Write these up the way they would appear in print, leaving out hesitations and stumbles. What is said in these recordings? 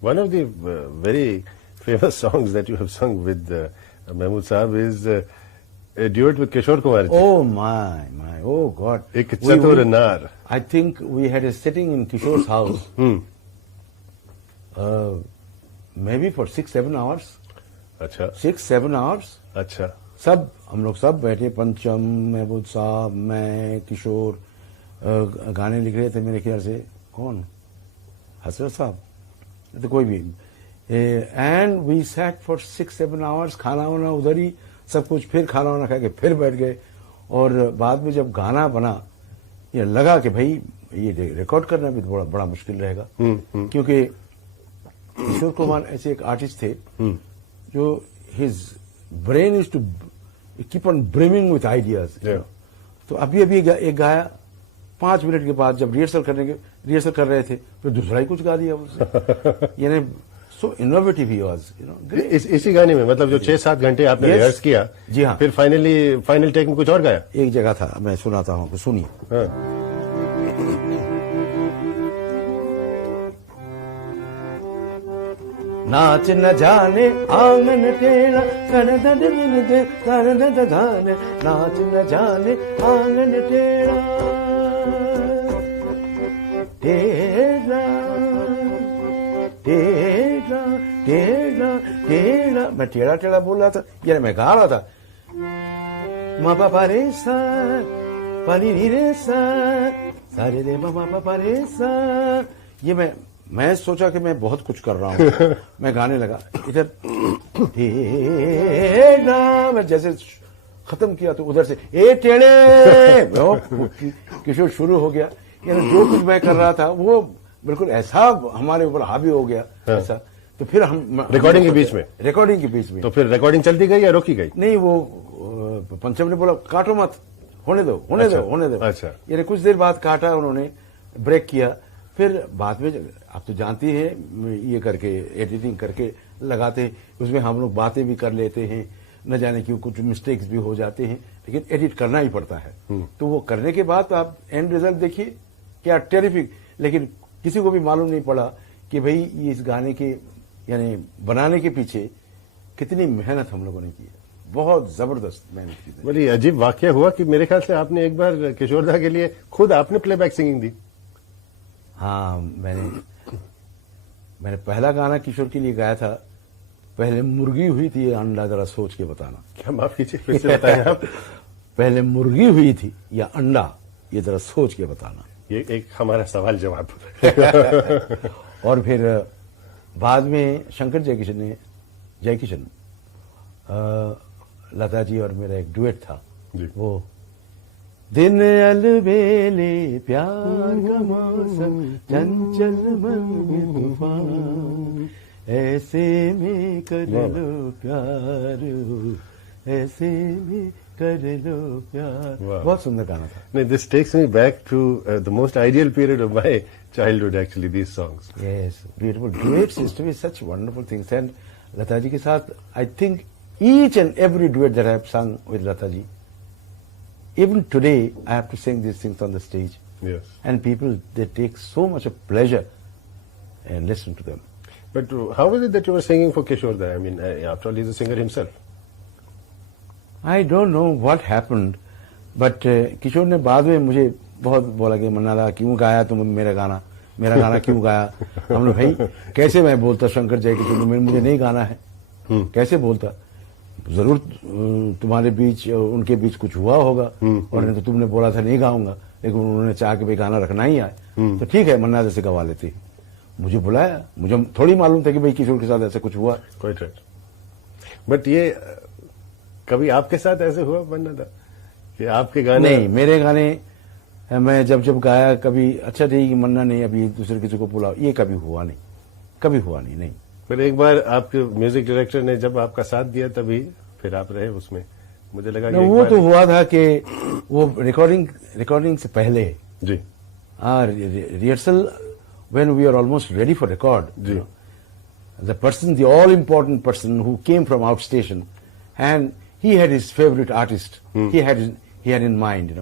One of the very famous songs that you have sung with Mahmood Saab is a duet with Kishore Kumar ji. Oh my, oh God. Ek chatur nar. I think we had a sitting in Kishore's house. Maybe for 6-7 hours. अच्छा. 6-7 hours. अच्छा. सब हम लोग सब बैठे, पंचम, महमूद साहब, मैं, किशोर, गाने लिख रहे थे मेरे ख्याल से कौन, हसरत साहब, तो कोई भी, and we sat for 6-7 hours, खाना वाना उधर ही सब कुछ, फिर खाना वाना खा के फिर बैठ गए, और बाद में जब गाना बना ये लगा कि भाई ये रिकॉर्ड करना भी बड़ा बड़ा मुश्किल रहेगा, क्योंकि किशोर कुमार ऐसे एक आर्टिस्ट थे जो his brain is to keep on brimming with ideas. तो अभी एक गाया, 5 मिनट के बाद जब रिहर्सल कर रहे थे फिर दूसरा ही कुछ गा दिया उसने. यानी सो इनोवेटिव ही वाज, यू नो. इसी गाने में मतलब जो 6-7 घंटे आपने रिहर्स किया, जी हाँ, फिर फाइनल टेक में कुछ और गाया. एक जगह था, मैं सुनाता हूँ, सुनिए. नाच न जाने आंगन टेढ़ा, कर धान, नाच न जाने आंगन टेढ़ा, टेढ़ा टेढ़ा टेढ़ा टेढ़ा. मैं टेढ़ा टेढ़ा बोल रहा था, यानी मैं गा रहा था. मा पापा रे सा, पानी नी रे सा, सारे रे मा पापा रे सा. ये मैं सोचा कि मैं बहुत कुछ कर रहा हूँ. मैं गाने लगा, इधर मैं जैसे खत्म किया तो उधर से ए टेढ़े, किशोर शुरू हो गया. यानी जो कुछ मैं कर रहा था वो बिल्कुल ऐसा हमारे ऊपर हावी हो गया. ऐसा तो फिर हम रिकॉर्डिंग के बीच में तो फिर रिकॉर्डिंग चलती गई या रोकी गई? नहीं, वो पंचम ने बोला काटो मत, होने दो. अच्छा. यानी कुछ देर बाद काटा उन्होंने, ब्रेक किया. फिर बाद में आप तो जानती हैं, ये करके एडिटिंग करके लगाते हैं, उसमें हम लोग बातें भी कर लेते हैं, न जाने क्यों कुछ मिस्टेक्स भी हो जाते हैं, लेकिन एडिट करना ही पड़ता है. तो वो करने के बाद तो आप एंड रिजल्ट देखिए क्या टेरिफिक. लेकिन किसी को भी मालूम नहीं पड़ा कि भाई ये इस गाने के यानी बनाने के पीछे कितनी मेहनत हम लोगों ने की है. बहुत जबरदस्त मेहनत की. बड़ी अजीब वाकया हुआ कि मेरे ख्याल से आपने एक बार किशोरदा के लिए खुद आपने प्लेबैक सिंगिंग दी. हाँ, मैंने पहला गाना किशोर के लिए गाया था. पहले मुर्गी हुई थी या अंडा, जरा सोच के बताना. क्या, माफ कीजिए, फिर से बताएं आप. पहले मुर्गी हुई थी या अंडा, ये जरा सोच के बताना. ये एक हमारा सवाल जवाब. और फिर बाद में शंकर जयकिशन, लता जी और मेरा एक डुएट था. वो दिन अलबेले प्यार का मौसम, चंचल मन में तूफान, ऐसे में कर लो प्यार, ऐसे में कर लो प्यार. बहुत सुंदर गाना था. नहीं, this takes me back to the most ideal period of my childhood actually, these songs. Yes, beautiful duets used to be such wonderful things. And Lata ji के साथ I think each and every duet that I have sung with Lata ji, even today I have to sing these things on the stage. Yes. And people, they take so much of pleasure and listen to them. But how was it that you were singing for Kishore? I mean, after all, he's a singer himself. I don't know what happened, but किशोर ने बाद में मुझे बहुत बोला कि मन्ना क्यों गाया तुम मेरा गाना क्यों गाया. हमने भाई कैसे मैं बोलता शंकर जयकिशन, मुझे नहीं गाना है, कैसे बोलता. जरूर तुम्हारे बीच उनके बीच कुछ हुआ होगा, और नहीं तो तुमने बोला था नहीं गाऊंगा, लेकिन उन्होंने चाह के भाई गाना रखना ही आए, तो ठीक है मन्ना जैसे गवा लेते. मुझे बुलाया, मुझे थोड़ी मालूम था कि भाई किशोर के साथ ऐसा कुछ हुआ. बट ये कभी आपके साथ ऐसे हुआ मन्ना दा कि आपके गाने? नहीं, मेरे गाने मैं जब गाया कभी अच्छा नहीं मन्ना नहीं अभी दूसरे किसी को बुलाओ, ये कभी हुआ नहीं. फिर एक बार आपके म्यूजिक डायरेक्टर ने जब आपका साथ दिया तभी फिर आप रहे उसमें. मुझे लगा कि वो तो हुआ था कि वो रिकॉर्डिंग से पहले जी, rehearsal when we are almost ready for record, the all important person who came from out station and he had his favourite artist, he had in mind,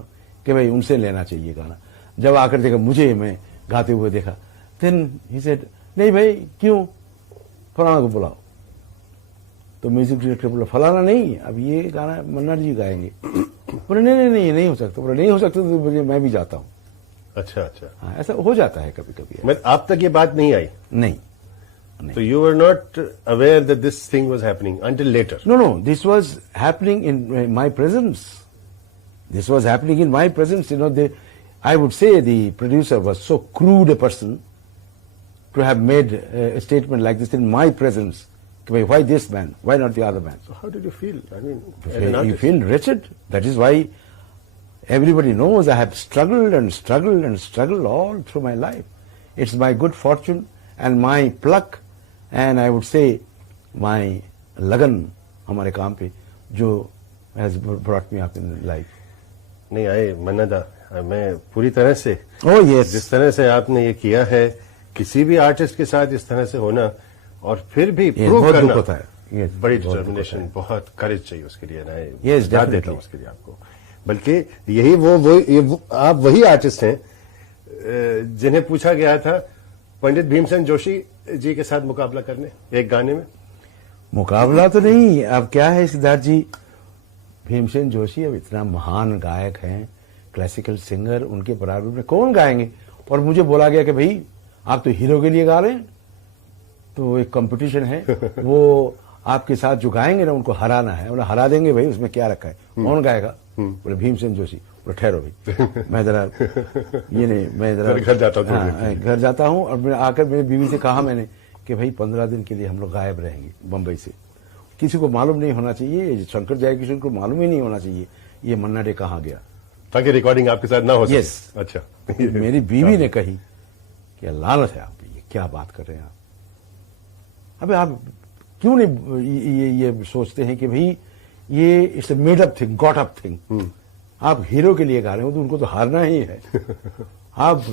कि भाई उनसे लेना चाहिए गाना. जब आकर देखा मैं गाते हुए देखा, देन ही सेड नहीं भाई क्यों, फलाना को बुलाओ। तो म्यूजिक डायरेक्टर बोला फलाना नहीं, अब ये गाना मन्ना जी गाएंगे। बोले नहीं ये नहीं हो सकता। बोले नहीं हो सकता तो मुझे मैं भी जाता हूँ। अच्छा अच्छा, हाँ, ऐसा हो जाता है कभी कभी। मैं आप तक ये बात नहीं आई? नहीं। So you were not aware that this thing was happening until later? No, this was happening in my presence. This was happening in my presence. You know, I would say the producer was so crude a person to have made a statement like this in my presence. Why this man? Why not the other man? So how did you feel? I mean, as an artist? You feel wretched. That is why everybody knows I have struggled and struggled and struggled all through my life. It's my good fortune and my pluck. And I would say my लगन हमारे काम पे जो has brought me up in life. नहीं आए मन्ना दा, मैं पूरी तरह से yes. जिस तरह से आपने ये किया है, किसी भी आर्टिस्ट के साथ इस तरह से होना और फिर भी प्रूव करना होता है। yes, बड़ी डिटर्मिनेशन, बहुत करेज चाहिए उसके लिए। ना yes, याद देता हूँ उसके लिए आपको। बल्कि यही वो आप वही आर्टिस्ट हैं जिन्हें पूछा गया था पंडित भीमसेन जोशी जी के साथ मुकाबला करने एक गाने में। मुकाबला तो नहीं, अब क्या है सिद्धार्थ जी, भीमसेन जोशी अब इतना महान गायक हैं, क्लासिकल सिंगर, उनके बराबर में कौन गाएंगे। और मुझे बोला गया कि भाई आप तो हीरो के लिए गा रहे हैं, तो एक कंपटीशन है, वो आपके साथ जो गाएंगे ना उनको हराना है। बोला हरा देंगे भाई, उसमें क्या रखा है, कौन गाएगा। बोले भीमसेन जोशी। बोले ठहरो भाई, मैं जरा ये नहीं, मैं जरा घर जाता हूँ। हाँ, घर जाता हूँ। और मैं आकर मेरी बीवी से कहा मैंने कि भाई 15 दिन के लिए हम लोग गायब रहेंगे बम्बई से, किसी को मालूम नहीं होना चाहिए, शंकर जयकिशन को मालूम ही नहीं होना चाहिए ये मन्ना डे कहाँ गया, ताकि रिकॉर्डिंग आपके साथ ना हो सके। Yes. अच्छा। मेरी बीवी ने कही कि लानत है आप, ये क्या बात कर रहे हैं आप। अबे आप क्यों नहीं ये सोचते हैं कि भाई ये it's a made up thing, got up thing. आप हीरो के लिए गा रहे हो तो उनको तो हारना ही है। आप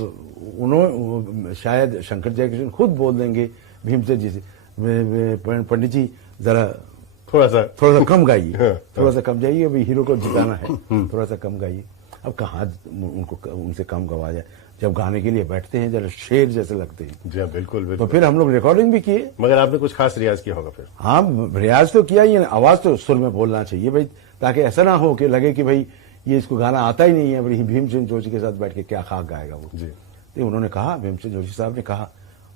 उन्होंने शायद शंकर जयकिशन खुद बोल देंगे भीमसेन जी से, पंडित जी जरा थोड़ा सा कम गाइए, थोड़ा सा कम जाइए, अभी हीरो को जिताना है, थोड़ा सा कम गाइए। अब कहाँ उनसे कम गवा जाए, जब गाने के लिए बैठते हैं जरा शेर जैसे लगते हैं। जी हाँ, बिल्कुल बिल्कुल। तो फिर हम लोग रिकॉर्डिंग भी किए। मगर आपने कुछ खास रियाज किया होगा फिर? हाँ, रियाज तो किया ही है, आवाज तो सुर में बोलना चाहिए भाई, ताकि ऐसा ना हो कि लगे कि भाई ये इसको गाना आता ही नहीं है, भाई भीमसेन जोशी के साथ बैठ के क्या खाक गाएगा वो। जी। तो उन्होंने कहा, भीमसेन जोशी साहब ने कहा,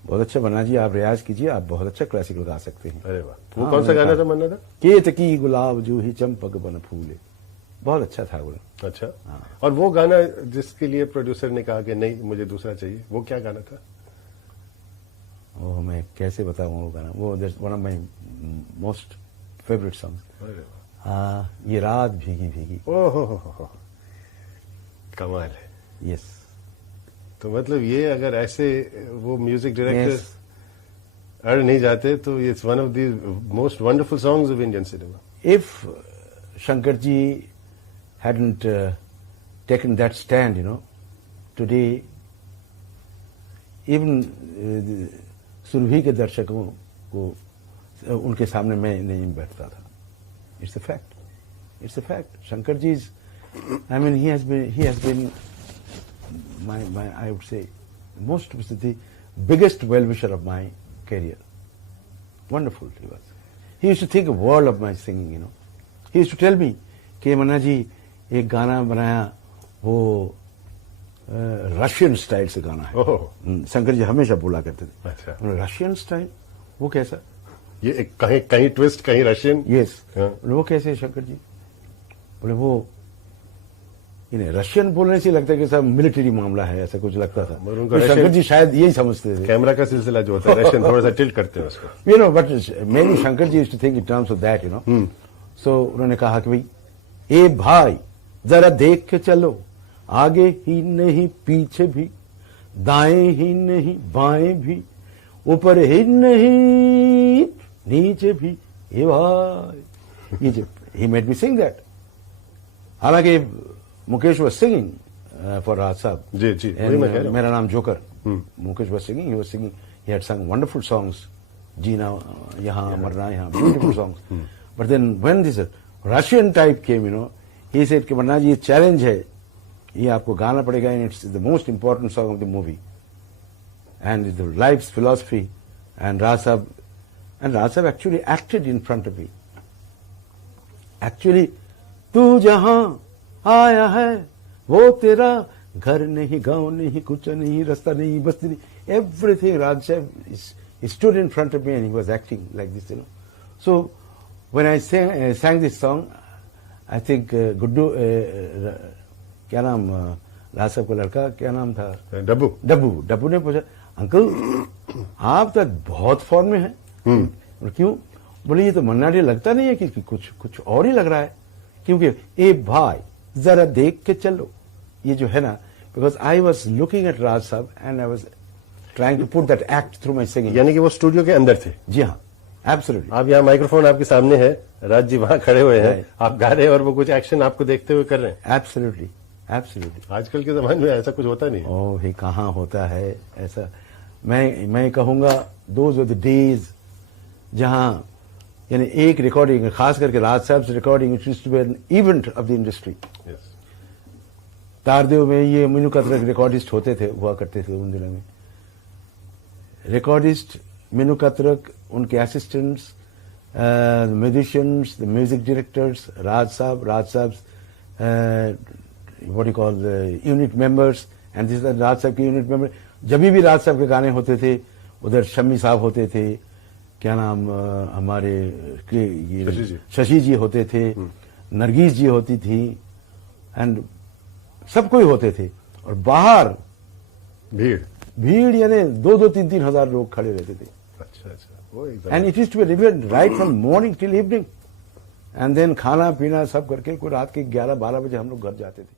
बहुत अच्छा बना जी, आप रियाज कीजिए, आप बहुत अच्छा क्लासिकल गा सकते हैं। अरे वाह, वो कौन सा गाना था मन्ना था? केत की गुलाब जूही चंपक बन फूले, बहुत अच्छा था वो। अच्छा। और वो गाना जिसके लिए प्रोड्यूसर ने कहा कि नहीं मुझे दूसरा चाहिए, वो क्या गाना था? ओह, मैं कैसे बताऊं वो गाना, वो one of my most favourite songs. ये रात भीगी भीगी। ओहो, कमाल है। यस। तो मतलब ये अगर ऐसे वो म्यूजिक डायरेक्टर अड़ नहीं जाते तो it's one of the most wonderful songs of Indian cinema. If Shankar ji hadn't taken that stand, you know, today even Surabhi के दर्शकों को उनके सामने मैं नहीं बैठता था। It's a fact. It's a fact. Shankar ji's, I mean, he has been my I would say the biggest well-wisher of my career. Wonderful he was. He used to think a world of my singing, you know. He used to tell me कि मन्ना जी एक गाना बनाया, वो Russian style से गाना है। शंकर जी हमेशा बोला करते थे। अच्छा। रशियन स्टाइल, वो कैसा? ये कहीं ट्विस्ट, कहीं रशियन। यस। वो कैसे शंकर जी? बोले वो इन्हें रशियन बोलने से लगता है कि सब मिलिट्री मामला है, ऐसा कुछ लगता था। तो शंकर जी शायद यही समझते थे। कैमरा का सिलसिला जो होता है रशियन थोड़ा सा टिल्ट करते हैं उसको। You know, but maybe Shankar ji used to think in terms of that, you know. So उन्होंने कहा कि भाई ए भाई जरा देख के चलो, आगे ही नहीं पीछे भी, दाएं ही नहीं बाएं भी, ऊपर ही नहीं नीचे भी, ए भाई। ये he made me sing that. हालांकि Mukesh was singing for Raj Sahab. जी जी, Mera Naam Joker. Mukesh was singing, he was singing, he had sung wonderful songs, जीना यहाँ मरना यहाँ, beautiful songs. But then when this Russian type came, you know, he said कि मन्ना जी ये challenge है, ये आपको गाना पड़ेगा, and it's the most important song of the movie and the life's philosophy. And Raj साहब And Raj Sahab actually acted in front of me. Actually, तू जहां आया है वो तेरा घर नहीं, गांव नहीं, कुछ नहीं, रास्ता नहीं, बस्ती नहीं. Everything Raj Sahab he stood in front of me and he was acting like this, you know. So when I sang this song, I think Guddu, क्या नाम राज साहब का लड़का क्या नाम था? डब्बू ने पूछा, अंकल आप तो बहुत फॉर्म में हैं. क्यों? बोले ये तो मन्ना डे लगता नहीं है कि कुछ और ही लग रहा है. क्योंकि ए भाई जरा देख के चलो, ये जो है ना, because I was looking at Raj Sahab and I was trying to put that act through my singing. यानी कि वो स्टूडियो के अंदर थे? जी हाँ, एब्सोल्युटली. आप यहाँ माइक्रोफोन आपके सामने है, राज जी वहां खड़े हुए हैं, आप गा रहे हैं और वो कुछ एक्शन आपको देखते हुए कर रहे हैं. Absolutely, absolutely. आजकल के जमाने में ऐसा कुछ होता नहीं. ओह, ये कहाँ होता है ऐसा. मैं कहूंगा दोज आर द डेज जहां यानी एक रिकॉर्डिंग, खास करके राज साहब से recording, it used to be an event of the industry. Tardeo में ये मीनू कतरक रिकॉर्डिस्ट होते थे, हुआ करते थे उन दिनों में. रिकॉर्डिस्ट मीनू कतरक, उनके assistants, musicians, the music directors, Raj Sahab what you call unit members, and this Raj Sahab के यूनिट मेंबर. जब भी राज साहब के गाने होते थे, उधर शम्मी साहब होते थे, क्या नाम हमारे शशि जी होते थे, नरगिस जी होती थी, एंड सब कोई होते थे. और बाहर भीड़ यानी 2-3 हजार लोग खड़े रहते थे. अच्छा. And it is to be revealed right from morning till evening. And then खाना पीना सब करके कोई रात के 11-12 बजे हम लोग घर जाते थे.